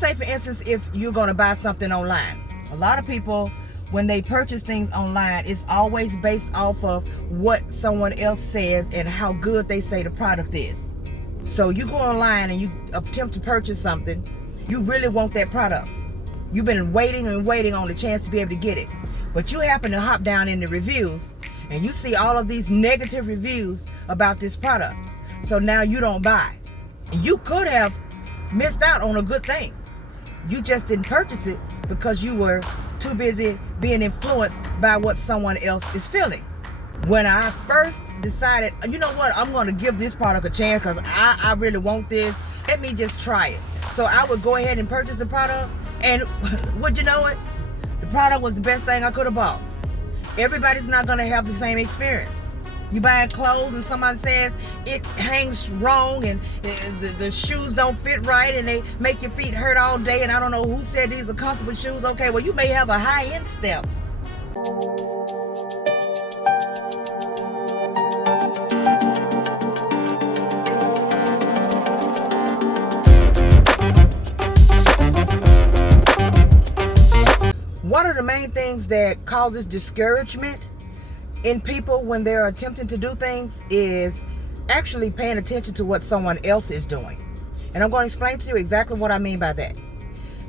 say, for instance, if you're going to buy something online, a lot of people, when they purchase things online, it's always based off of what someone else says and how good they say the product is. So you go online and you attempt to purchase something, you really want that product. You've been waiting and waiting on the chance to be able to get it. But you happen to hop down in the reviews and you see all of these negative reviews about this product. So now you don't buy. You could have missed out on a good thing. You just didn't purchase it because you were too busy being influenced by what someone else is feeling. When I first decided, you know what, I'm going to give this product a chance because I really want this. Let me just try it. So I would go ahead and purchase the product, and would you know it? The product was the best thing I could have bought. Everybody's not going to have the same experience. You buying clothes and somebody says it hangs wrong and the shoes don't fit right and they make your feet hurt all day, and I don't know who said these are comfortable shoes. Okay, well, you may have a high-end step. One of the main things that causes discouragement in people when they're attempting to do things is actually paying attention to what someone else is doing. And I'm going to explain to you exactly what I mean by that.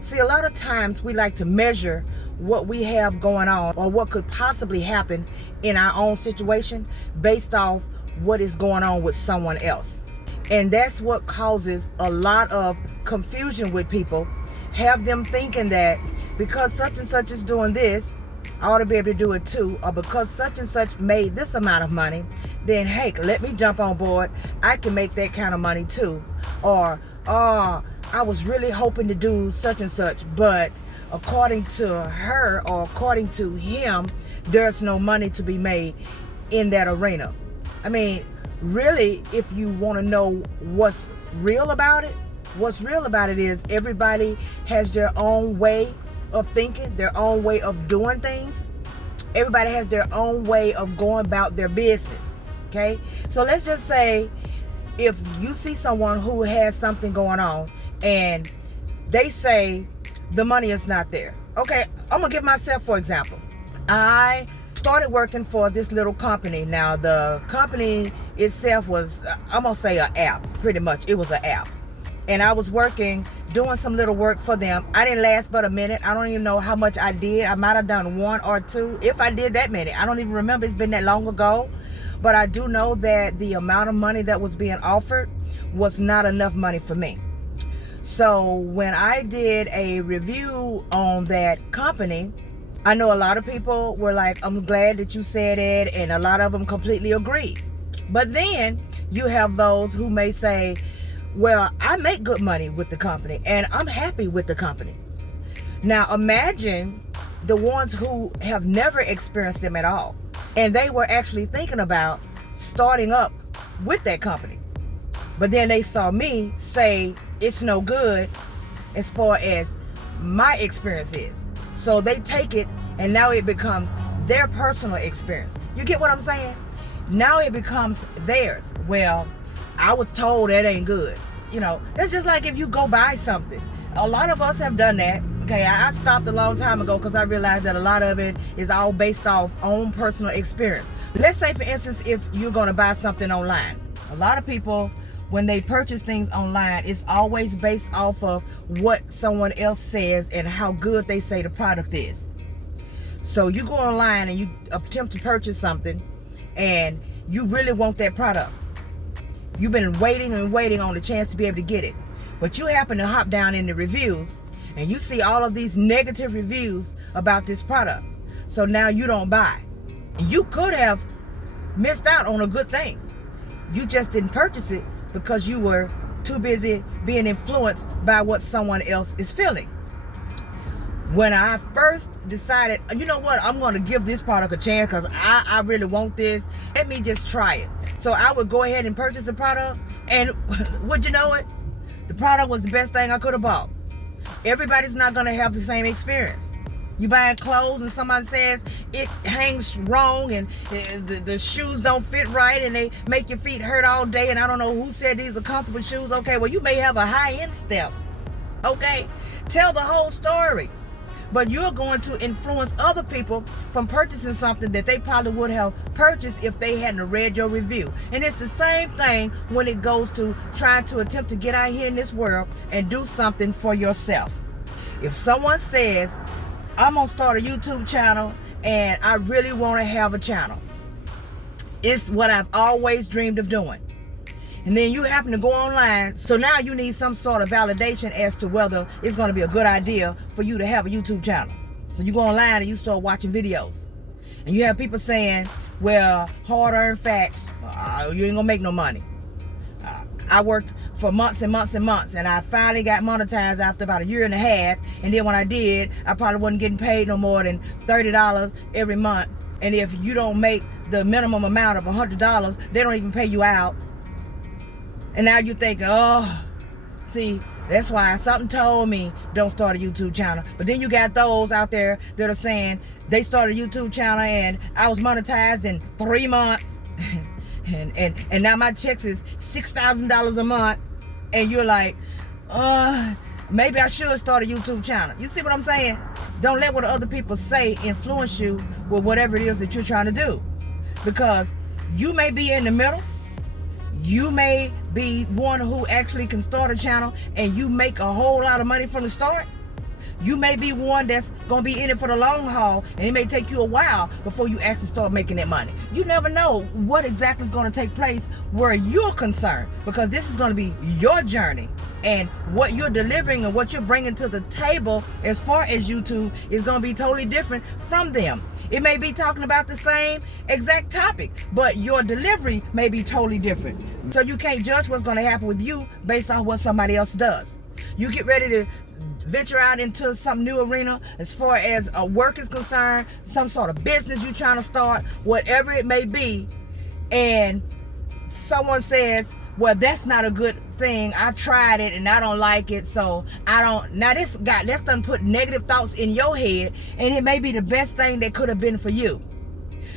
See, a lot of times we like to measure what we have going on or what could possibly happen in our own situation based off what is going on with someone else. And that's what causes a lot of confusion with people. Have them thinking that because such and such is doing this, I ought to be able to do it too. Or because such and such made this amount of money, then hey, let me jump on board. I can make that kind of money too. Or, I was really hoping to do such and such, but according to her or according to him, there's no money to be made in that arena. I mean, really, if you want to know what's real about it, is everybody has their own way of thinking, their own way of doing things. Everybody has their own way of going about their business. Okay? So let's just say if you see someone who has something going on and they say the money is not there. Okay, I'm gonna give myself for example. I started working for this little company. Now the company itself was, I'm gonna say an app, pretty much. It was an app. And I was working, doing some little work for them. I didn't last but a minute. I don't even know how much I did. I might have done one or two, if I did that many. I don't even remember. It's been that long ago. But I do know that the amount of money that was being offered was not enough money for me. So when I did a review on that company, I know a lot of people were like, I'm glad that you said it. And a lot of them completely agreed. But then you have those who may say, well, I make good money with the company and I'm happy with the company. Now imagine the ones who have never experienced them at all. And they were actually thinking about starting up with that company. But then they saw me say it's no good as far as my experience is. So they take it and now it becomes their personal experience. You get what I'm saying? Now it becomes theirs. Well, I was told that ain't good. You know, that's just like if you go buy something. A lot of us have done that. Okay, I stopped a long time ago because I realized that a lot of it is all based off own personal experience. Let's say, for instance, if you're going to buy something online. A lot of people, when they purchase things online, it's always based off of what someone else says and how good they say the product is. So you go online and you attempt to purchase something and you really want that product. You've been waiting and waiting on the chance to be able to get it. But you happen to hop down in the reviews and you see all of these negative reviews about this product. So now you don't buy. You could have missed out on a good thing. You just didn't purchase it because you were too busy being influenced by what someone else is feeling. When I first decided, you know what, I'm going to give this product a chance because I really want this. Let me just try it. So I would go ahead and purchase the product. And would you know it? The product was the best thing I could have bought. Everybody's not going to have the same experience. You buying clothes and somebody says it hangs wrong and the shoes don't fit right and they make your feet hurt all day, and I don't know who said these are comfortable shoes. Okay, well, you may have a high-end step. Okay? Tell the whole story. But you're going to influence other people from purchasing something that they probably would have purchased if they hadn't read your review. And it's the same thing when it goes to trying to attempt to get out here in this world and do something for yourself. If someone says, I'm going to start a YouTube channel and I really want to have a channel, it's what I've always dreamed of doing. And then you happen to go online, so now you need some sort of validation as to whether it's going to be a good idea for you to have a YouTube channel. So you go online and you start watching videos. And you have people saying, well, hard-earned facts, you ain't going to make no money. I worked for months and months and months, and I finally got monetized after about a year and a half. And then when I did, I probably wasn't getting paid no more than $30 every month. And if you don't make the minimum amount of $100, they don't even pay you out. And now you think, oh, see, that's why something told me don't start a YouTube channel. But then you got those out there that are saying they started a YouTube channel and I was monetized in 3 months. and now my checks is $6,000 a month. And you're like, maybe I should start a YouTube channel. You see what I'm saying? Don't let what other people say influence you with whatever it is that you're trying to do. Because you may be in the middle. You may be one who actually can start a channel and you make a whole lot of money from the start. You may be one that's going to be in it for the long haul, and it may take you a while before you actually start making that money. You never know what exactly is going to take place where you're concerned, because this is going to be your journey, and what you're delivering and what you're bringing to the table as far as YouTube is going to be totally different from them. It may be talking about the same exact topic, but your delivery may be totally different. So you can't judge what's going to happen with you based on what somebody else does. You get ready to venture out into some new arena as far as work is concerned, some sort of business you're trying to start, whatever it may be, and someone says, well, that's not a good thing. I tried it and I don't like it, so I don't. Now that's done put negative thoughts in your head, and it may be the best thing that could have been for you.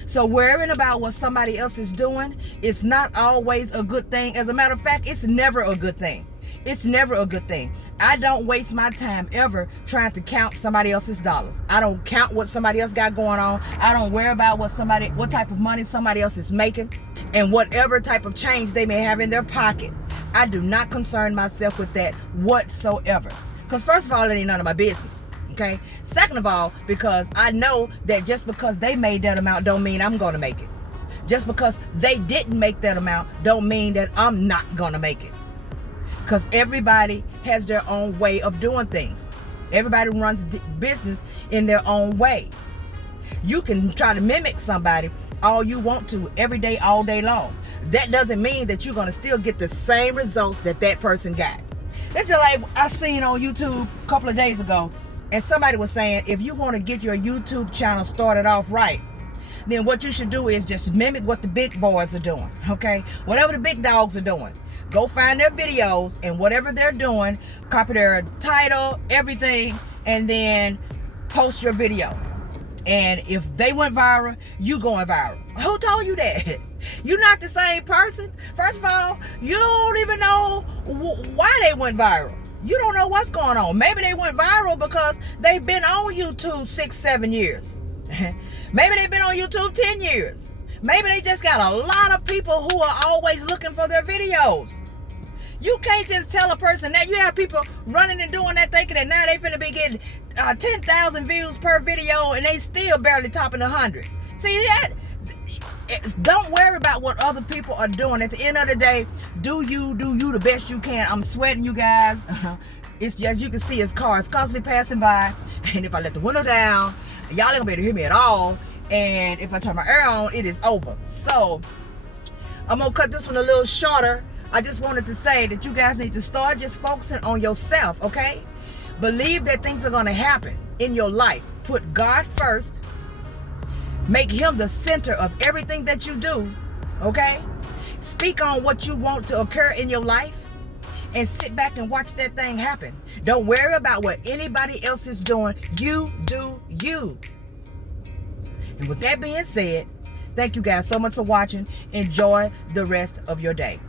So worrying about what somebody else is doing, it's not always a good thing. As a matter of fact, it's never a good thing. It's never a good thing. I don't waste my time ever trying to count somebody else's dollars. I don't count what somebody else got going on. I don't worry about what type of money somebody else is making and whatever type of change they may have in their pocket. I do not concern myself with that whatsoever. Because first of all, it ain't none of my business. Okay? Second of all, because I know that just because they made that amount don't mean I'm going to make it. Just because they didn't make that amount don't mean that I'm not going to make it. Because everybody has their own way of doing things. Everybody runs business in their own way. You can try to mimic somebody all you want to every day, all day long. That doesn't mean that you're going to still get the same results that person got. That's just like I seen on YouTube a couple of days ago, and somebody was saying, if you want to get your YouTube channel started off right, then what you should do is just mimic what the big boys are doing, okay? Whatever the big dogs are doing. Go find their videos and whatever they're doing, copy their title, everything, and then post your video. And if they went viral, you going viral. Who told you that? You're not the same person. First of all, you don't even know why they went viral. You don't know what's going on. Maybe they went viral because they've been on YouTube 6-7 years. Maybe they've been on YouTube 10 years. Maybe they just got a lot of people who are always looking for their videos. You can't just tell a person that. You have people running and doing that thinking that now they finna be getting 10,000 views per video and they still barely topping 100. See that? Don't worry about what other people are doing. At the end of the day, do you the best you can. I'm sweating, you guys. It's, as you can see, it's cars constantly passing by. And if I let the window down, y'all ain't gonna be able to hear me at all. And if I turn my air on, it is over. So I'm gonna cut this one a little shorter. I just wanted to say that you guys need to start just focusing on yourself, okay? Believe that things are gonna happen in your life. Put God first. Make him the center of everything that you do, okay? Speak on what you want to occur in your life and sit back and watch that thing happen. Don't worry about what anybody else is doing. You do you. And with that being said, thank you guys so much for watching. Enjoy the rest of your day.